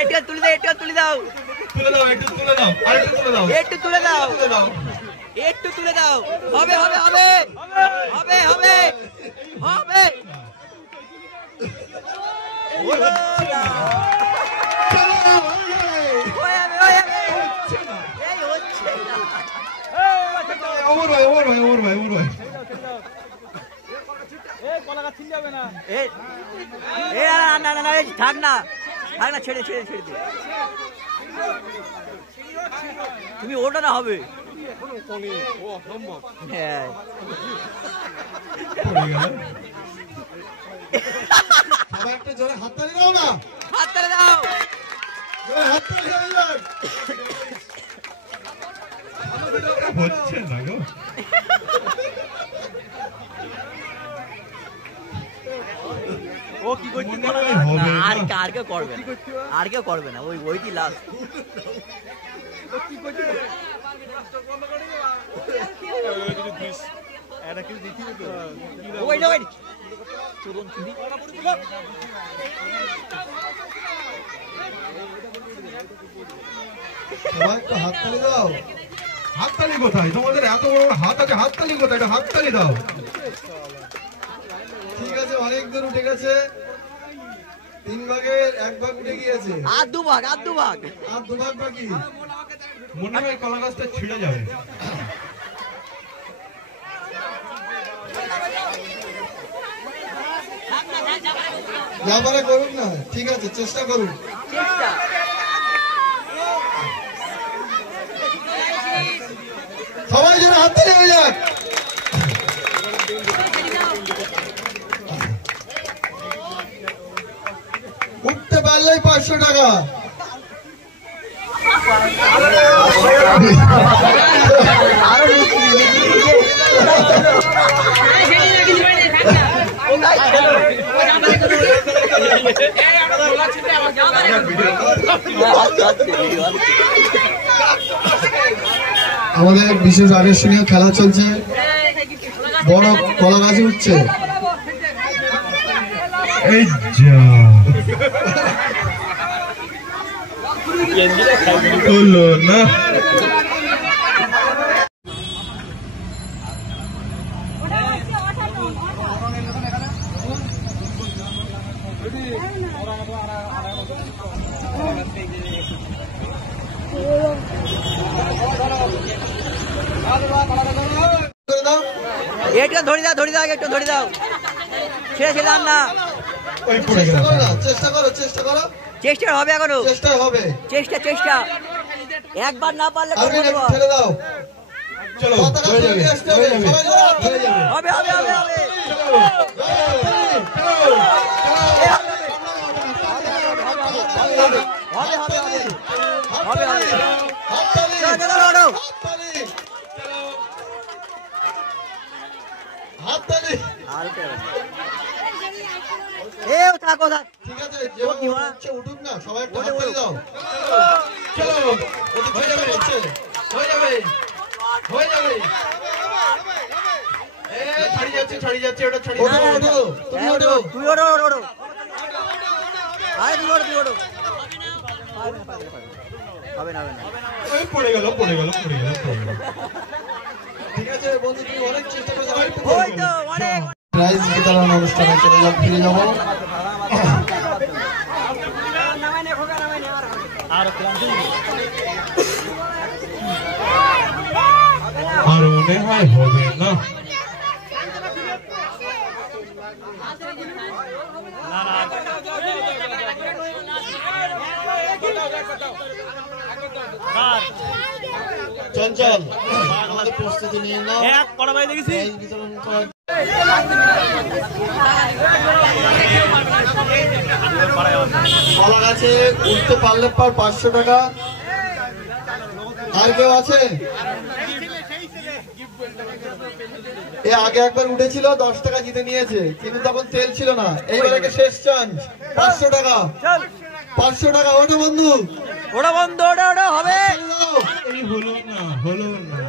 ATL তুলে দাও, ATL তুলে দাও, তুলে দাও, একটু তুলে দাও, আরেকটু তুলে দাও, একটু তুলে দাও, তুলে দাও, একটু তুলে দাও। হবে হবে হবে হবে হবে হবে। ওমর ভাই, ওমর ভাই, ওমর ভাই, ওমর ভাই। থাক না, থাক না, ছেড়ে ছেড়ে ছেড়ে দে। তুমি ওটা না হবে। হ্যাঁ সবাই একটা জোরে হাততালি দাও না, হাততালি দাও, জোরে হাততালি দাও। হচ্ছে না গো। ও কি করছে? আর কেউ করবে না, আর কেউ করবে না, ওইটি লাস্ট। হাততালি দাও। হাততালি কোথায়? তোমাদের এত বড় হাত আছে, হাততালি কোথায়? এটা হাততালি দাও। ঠিক আছে, অনেক দূর উঠে গেছে। 3 ভাগের 1 ভাগ উঠে গিয়েছে। আর 2 ভাগ, আর 2 ভাগ, আর 2 ভাগ বাকি। মনে হয় কলা গাছটা ছিঁড়ে যাবে। যা পারে করুন না, ঠিক আছে, চেষ্টা করুন। চেষ্টা। সবাই যেন হাততালি হয়ে যাক। উঠতে পারলেই 500 টাকা। আমাদের বিশেষ আকর্ষণীয় খেলা চলছে, বড় কলা গাছে উঠছে। এই যা হলো না। একটু ধরে দাও, ধরে দাও, একটু ধরে দাও, ছেড়ে ছেড়ে দাও না। চেষ্টা করো, চেষ্টা করো, চেষ্টা হবে এখনো, চেষ্টা হবে, চেষ্টা চেষ্টা। একবার না পারলে ছেড়ে দাও। চলো, হয়ে যাবে, হয়ে যাবে, হয়ে যাবে। হবে হবে হবে হবে। ঠিক আছে, উঠুক না, সবাই দাও। চলো, হয়ে যাবে, হয়ে যাবে, হয়ে যাবে। ছাড়িয়ে যাচ্ছে, ছাড়িয়ে যাচ্ছে, ওটা ছাড়িয়ে যাচ্ছে। তুমি ওঠো, তুই ওঠো, ওঠো, আরে তুই ওঠো, তুই ওঠো। হবে না, হবে না। পড়ে গেল, পড়ে গেল, পড়ে গেল, পড়ে গেল। ঠিক আছে বন্ধু, তুমি অনেক চেষ্টা করে ওই তো অনেক। প্রাইজ বিতরণ অনুষ্ঠানে চলে যাও, ফিরে যাবো। আর মনে হয় হবে না। চঞ্চল, আমাদের প্রস্তুতি নিয়ে নাও। দেখেছি বিতরণ করা কলা গাছে উঠতে পারলে পর 500 টাকা। আর কেউ আছে? আগে একবার উঠেছিল, 10 টাকা জিতে নিয়েছে, কিন্তু তখন তেল ছিল না। এইবারে শেষ চান্স, 500 টাকা, 500 টাকা। ওটা বন্ধু, ওটা বন্ধ, ওটা ওটা হবে। এই হলো না, হলো না,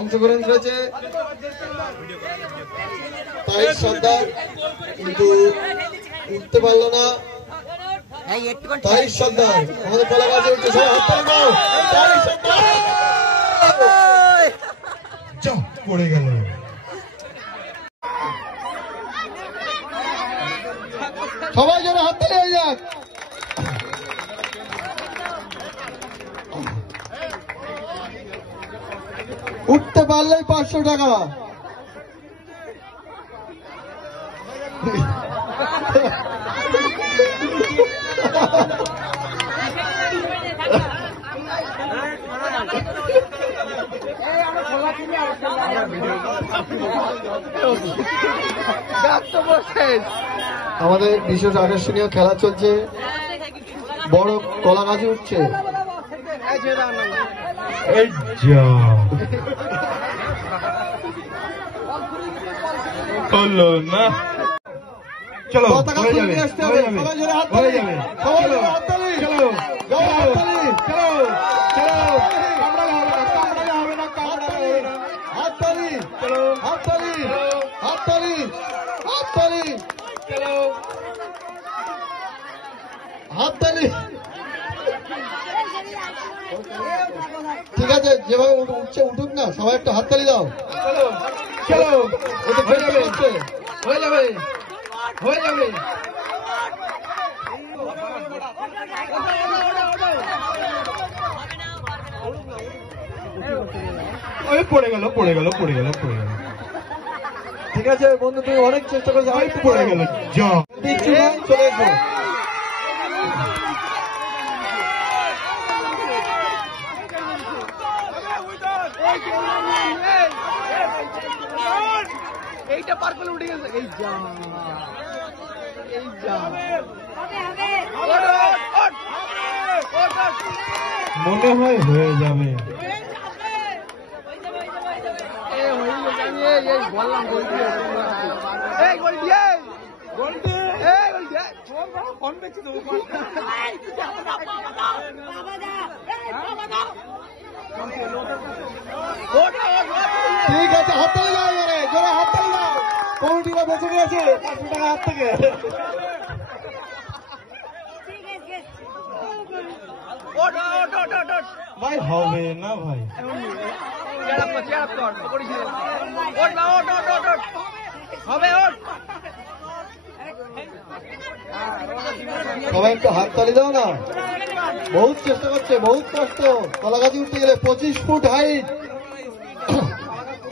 অংশগ্রহণ করেছে তাহির সর্দার, কিন্তু উঠতে পারলো না। তাহির সর্দার আমাদের কলা গাছে উঠছে, সবাই হাততালি দাও। তাহির সর্দার পড়ে গেল। সবাই যেন হাততালি হয়ে যাক। উঠতে পারলেই 500 টাকা। আমাদের বিশেষ আকর্ষণীয় খেলা চলছে, বড় কলা গাছে উঠছে। হলো না, চলো পতাকা হয়ে তুলে যাবে, নিয়ে আসতে হয়ে হবে। যাবে, সবাই জোরে হাততালি। হয়ে যাবে। সবাই চলো, জোরে হাততালি। চলো, জোরে হাততালি। চলো, চলো, কামড়ালে হবে না, কামড়ালে হবে না, কামড়ালে হবে না। হাততালি, চলো, হাততালি, চলো, হাততালি, হাততালি, চলো। হাততালি। ঠিক আছে, যেভাবে উঠছে উঠুক না, সবাই একটা হাততালি দাও। চলো, চলো, ওটা হয়ে যাবে, হচ্ছে। হয়ে যাবে, হয়ে যাবে। ওই পড়ে গেল, পড়ে গেল, পড়ে গেল, পড়ে গেল। ঠিক আছে বন্ধু, তুমি অনেক চেষ্টা করেছো, ওই পড়ে গেল, যা। দিচ্ছি না, চলে এসো। এইটা পার করলে উঠে গেছে। এই যা, এই যা, মনে হয় হয়ে যাবে। এই বললাম গোল দিয়ে, এই গোল দিয়ে, গোল দিয়ে, এই গোল দিয়ে, ফোন পেয়েছি তো। ঠিক আছে, হাততালি দাও এবারে, জোরে হাততালি দাও। কমিটিরা বেঁচে গিয়েছে 500 টাকা হাত থেকে। ভাই হবে না ভাই। সবাই একটু হাততালি দাও না। বহুত চেষ্টা করছে, বহুত কষ্ট। কলা গাছ উঠতে গেলে 25 ফুট হাইট,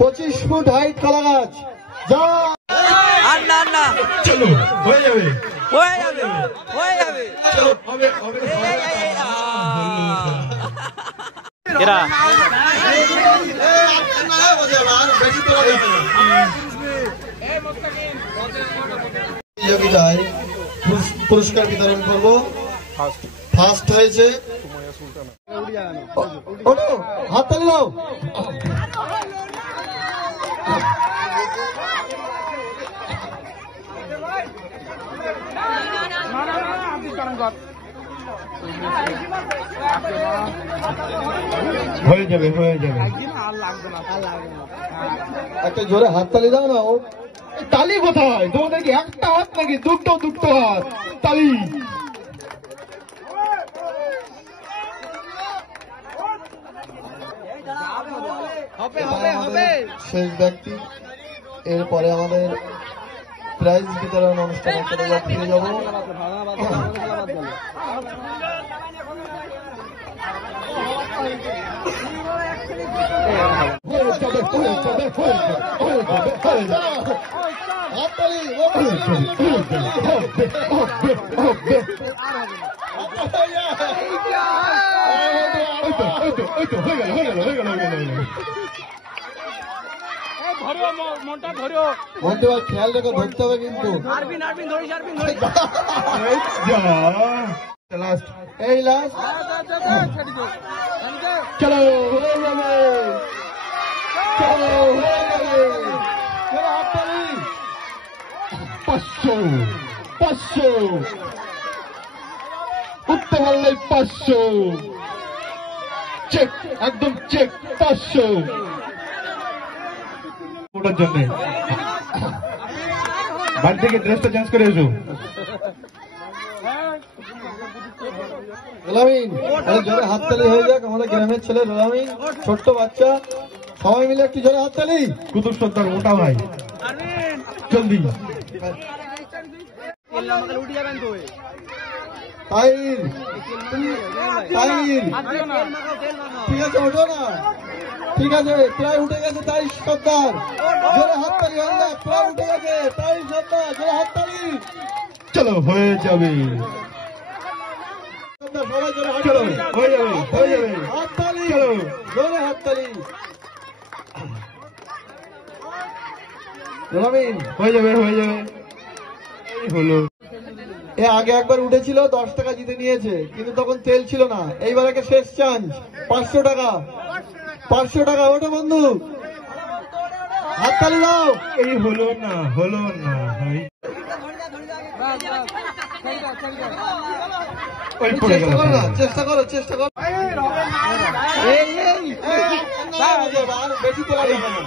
25 ফুট হাইট কলা গাছ। যা, আর না, আর না, চলো, হয়ে যাবে, হয়ে যাবে, হয়ে যাবে। চলো, হবে, হবে, হবে। এরা বেশি তোলা যাবে না। প্রতিযোগিতায় পুরস্কার বিতরণ করব। ফার্স্ট হয়েছে, ওঠো, হাততালি দাও। হয়ে যাবে, হয়ে যাবে। একটা জোরে হাততালি দাও না। ও তালি কোথায়? তোমাদের কি একটা হাত নাকি দুটো দুটো হাত? তালি। শেষ ব্যক্তি, এরপরে আমাদের প্রাইজ বিতরণ অনুষ্ঠানে চলে ফিরে যাব। হাততালি, মনটা ধরো, বন্ধু খেয়াল রেখো, ধরতে হবে কিন্তু। আরবিন ধরিস, আরবিন ধরিস। লাস্ট, এই লাস্ট, চলো, হয়ে যাবে, চলো, হয়ে যাবে। জোরে হাততালি। 500, 500, উঠতে পারলে 500, চেক, একদম চেক, 500, ওটার জন্য বাড়ি থেকে ড্রেসটা চেঞ্জ করে এসো। রোলামিন, আরে জোরে হাততালি হয়ে যাক আমাদের গ্রামের ছেলে রোলামিন, ছোট্ট বাচ্চা, সবাই মিলে একটু জোরে হাততালি। কুতুব সর্দার মোটা ভাই জলদি। তাহির, তাহির, ঠিক আছে ওঠো না, ঠিক আছে প্রায় উঠে গেছে তাহির সর্দার, জোরে হাততালি হয়ে যাক, প্রায় উঠে গেছে তাহির সর্দার, জোরে হাততালি। চলো হয়ে যাবে, সবাই জোরে চলো হাততালি, হয়ে যাবে, হয়ে যাবে, হাততালি, চলো। জোরে হাততালি। রোলামিন, হয়ে যাবে, হয়ে যাবে, এই হলো। এ আগে একবার উঠেছিল 10 টাকা জিতে নিয়েছে, কিন্তু তখন তেল ছিল না। এইবার একে শেষ চান্স, 500 টাকা, 500 টাকা। ওটা বন্ধু, হাততালি দাও। এই হলো না, হলো না, ওই পড়ে গেল। চেষ্টা করো না, চেষ্টা করো, চেষ্টা করো। বেশি তোলা যাবে না।